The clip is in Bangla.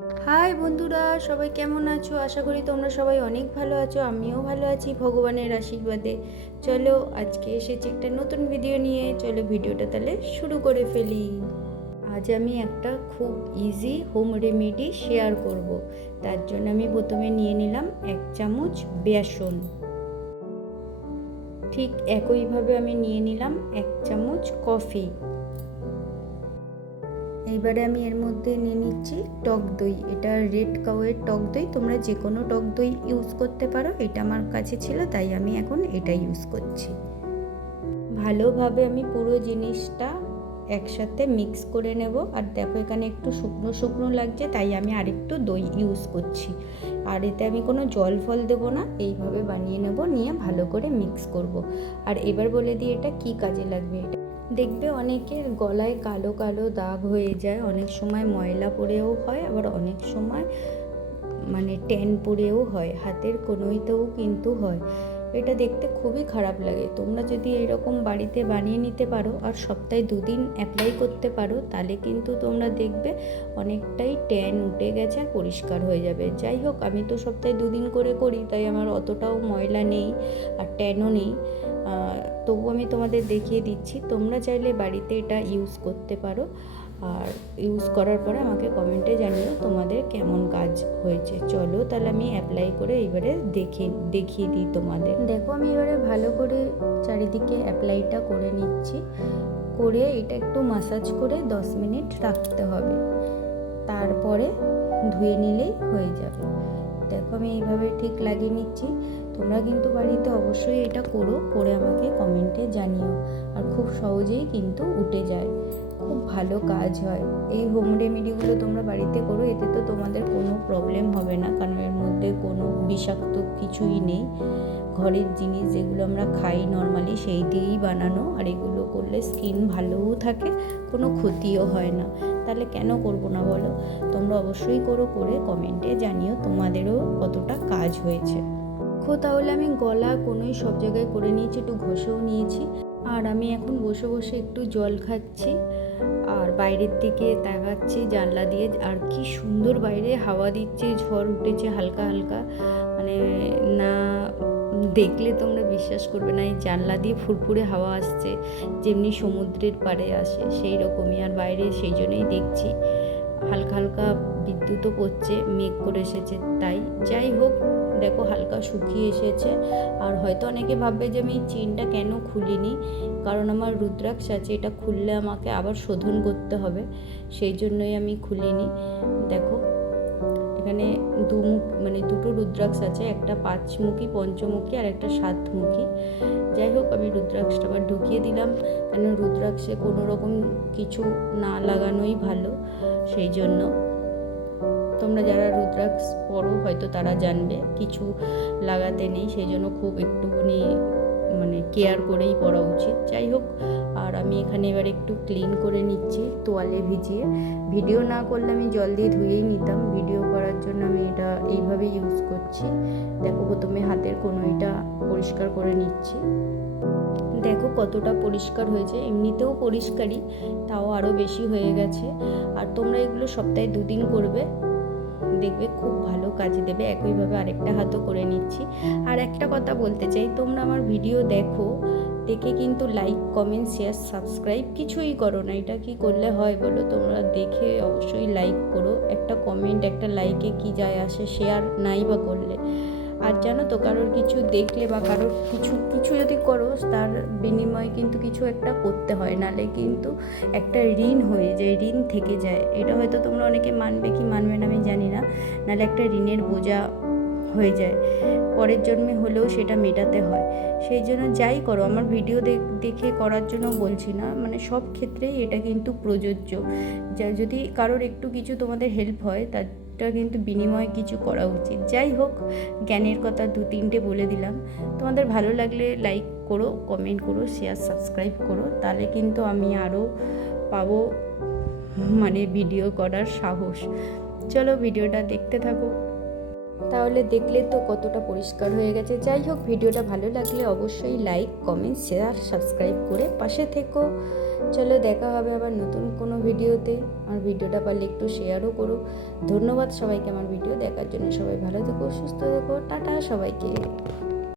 হাই বন্ধুরা, সবাই কেমন আছো? আশা করি তোমরা সবাই অনেক ভালো আছো। আমিও ভালো আছি ভগবানের আশীর্বাদে। চলো আজকে এসেছি একটা নতুন ভিডিও নিয়ে। চলো ভিডিওটা তাহলে শুরু করে ফেলি। আজ আমি একটা খুব ইজি হোম রেমেডি শেয়ার করব। তার জন্য আমি প্রথমে নিয়ে নিলাম 1 চামচ বেসন। ঠিক একইভাবে আমি নিয়ে নিলাম 1 চামচ কফি। এবারে আমি এর মধ্যে নিয়ে নিচ্ছি টক দই। এটা রেড কাউয়ের টক দই, তোমরা যে কোনো টক দই ইউজ করতে পারো। এটা আমার কাছে ছিল তাই আমি এখন এটা ইউজ করছি। ভালোভাবে আমি পুরো জিনিসটা একসাথে মিক্স করে নেব। আর দেখো এখানে একটু শুকনো শুকনো লাগছে, তাই আমি আরেকটু দই ইউজ করছি। আর এতে আমি কোনো জল ফল দেবো না, এইভাবে বানিয়ে নেব, নিয়ে ভালো করে মিক্স করব। আর এবার বলে দিই এটা কি কাজে লাগবে। এটা দেখবে অনেকের গলায় কালো কালো দাগ হয়ে যায়, অনেক সময় ময়লা পড়েও হয়, আবার অনেক সময় ট্যান পড়েও হয়, হাতের কনুইতেও কিন্তু হয়। এটা দেখতে খুবই খারাপ লাগে। তোমরা যদি এরকম বাড়িতে বানিয়ে নিতে পারো আর সপ্তাহে 2 দিন অ্যাপ্লাই করতে পারো, তাহলে কিন্তু তোমরা দেখবে অনেকটাই ট্যান উঠে গেছে আর পরিষ্কার হয়ে যাবে। যাই হোক, আমি তো সপ্তাহে 2 দিন করে করি, তাই আমার অতটাও ময়লা নেই আর ট্যানও নেই। তবু আমি তোমাদের দেখিয়ে দিচ্ছি। তোমরা চাইলে বাড়িতে এটা ইউজ করতে পারো। আর ইউজ করার পরে আমাকে কমেন্টে জানিও তোমাদের কেমন কাজ হয়েছে। চলো তাহলে আমি অ্যাপ্লাই করে এবারে দেখিয়ে দিই তোমাদের। দেখো আমি এবারে ভালো করে চারিদিকে অ্যাপ্লাইটা করে নিচ্ছি। করে এটা একটু মাসাজ করে 10 মিনিট রাখতে হবে, তারপরে ধুয়ে নিলেই হয়ে যাবে। দেখো আমি এইভাবে ঠিক লাগিয়ে নিচ্ছি। তোমরা কিন্তু বাড়িতে অবশ্যই এটা করে আমাকে কমেন্টে জানিও। আর খুব সহজেই কিন্তু উঠে যায়, খুব ভালো কাজ হয়। এই হোম রেমেডিগুলো তোমরা বাড়িতে করো, এতে তো তোমাদের কোনো প্রবলেম হবে না, কারণ এর মধ্যে কোনো বিষাক্ত কিছুই নেই। ঘরের জিনিস যেগুলো আমরা খাই নর্মালি সেই দিয়েই বানানো। আর এগুলো করলে স্কিন ভালোও থাকে, কোনো ক্ষতিও হয় না। তাহলে কেন করবো না বলো? তোমরা অবশ্যই করে কমেন্টে জানিও তোমাদেরও কতটা কাজ হয়েছে। তাহলে আমি গলা কোনোই সব জায়গায় করে নিয়েছি, একটু ঘষেও নিয়েছি। আর আমি এখন বসে বসে একটু জল খাচ্ছি আর বাইরের দিকে তাকাচ্ছি জানলা দিয়ে। আর কি সুন্দর বাইরে হাওয়া দিচ্ছে, ঝড় উঠেছে হালকা হালকা। না দেখলে তোমরা বিশ্বাস করবে না, এই জানলা দিয়ে ফুরফুরে হাওয়া আসছে, যেমনি সমুদ্রের পাড়ে আসে সেই রকমই। আর বাইরে সেই জন্যই দেখছি হালকা হালকা বিদ্যুৎও পড়ছে, মেঘ করে এসেছে তাই। যাই হোক, দেখো হালকা শুকিয়ে এসেছে। আর হয়তো অনেকে ভাববে যে আমি চেনটা কেন খুলিনি, কারণ আমার রুদ্রাক্ষ আছে, এটা খুললে আমাকে আবার শোধন করতে হবে, সেই জন্যই আমি খুলিনি। দেখো এখানে দুটো রুদ্রাক্ষ আছে, একটা 5মুখী পঞ্চমুখী আর একটা 7মুখী। যাই হোক, আমি রুদ্রাক্ষটা আবার ঢুকিয়ে দিলাম, কেন রুদ্রাক্ষে কোনো রকম কিছু না লাগানোই ভালো। সেই জন্য তোমরা যারা রুদ্রাক্ষ পরো হয়তো তারা জানবে কিছু লাগাতে নেই, সেই জন্য খুব একটুখানি কেয়ার করেই পরা উচিত। যাই হোক, আর আমি এখানে এবার একটু ক্লিন করে নিচ্ছি তোয়ালে ভিজিয়ে। ভিডিও না করলে আমি জল দিয়ে ধুয়েই নিতাম, ভিডিও করার জন্য আমি এটা এইভাবে ইউজ করছি। দেখো প্রথমে হাতের কনুইটা পরিষ্কার করে নিচ্ছি। দেখো কতটা পরিষ্কার হয়েছে, এমনিতেও পরিষ্কারই, তাও আরও বেশি হয়ে গেছে। আর তোমরা এগুলো সপ্তাহে 2 দিন করবে, দেখবে খুব ভালো কাজে দেবে। একইভাবে আরেকটা হাতও করে নিচ্ছি। আর একটা কথা বলতে চাই, তোমরা আমার ভিডিও দেখে কিন্তু লাইক কমেন্ট শেয়ার সাবস্ক্রাইব কিছুই করো না। এটা কি করলে হয় বলো? তোমরা দেখে অবশ্যই লাইক করো। একটা কমেন্ট একটা লাইকে কি যায় আসে, শেয়ার নাই বা করলে। আর জানো তো, কারোর কিছু দেখলে বা কারোর কিছু যদি করো, তার বিনিময়ে কিন্তু কিছু একটা করতে হয়, নালে কিন্তু একটা ঋণ হয়ে যায়, ঋণ থেকে যায়। এটা হয়তো তোমরা অনেকে মানবে কি মানবে না আমি জানি না, নালে একটা ঋণের বোঝা হয়ে যায়, পরের জন্মে হলেও সেটা মেটাতে হয়। সেই জন্য যাই করো, আমার ভিডিও দেখে করার জন্য বলছি না, সব ক্ষেত্রেই এটা কিন্তু প্রযোজ্য। যদি কারোর একটু কিছু তোমাদের হেল্প হয়, তারটা কিন্তু বিনিময়ে কিছু করা উচিত। যাই হোক, জ্ঞানের কথা 2-3টে বলে দিলাম। তোমাদের ভালো লাগলে লাইক করো, কমেন্ট করো, শেয়ার সাবস্ক্রাইব করো, তাহলে কিন্তু আমি আরও পাবো ভিডিও করার সাহস। চলো ভিডিওটা দেখতে থাকো। তাহলে দেখলে তো কতটা পরিষ্কার হয়ে গেছে। যাই হোক, ভিডিওটা ভালো লাগলে অবশ্যই লাইক, কমেন্ট, শেয়ার, সাবস্ক্রাইব করে পাশে থেকো। চলো, দেখা হবে আবার নতুন কোনো ভিডিওতে। আমার ভিডিওটা পারলে একটু শেয়ারও করো। ধন্যবাদ সবাইকে আমার ভিডিও দেখার জন্য। সবাই ভালো থেকো, সুস্থ থেকো, টাটা সবাইকে।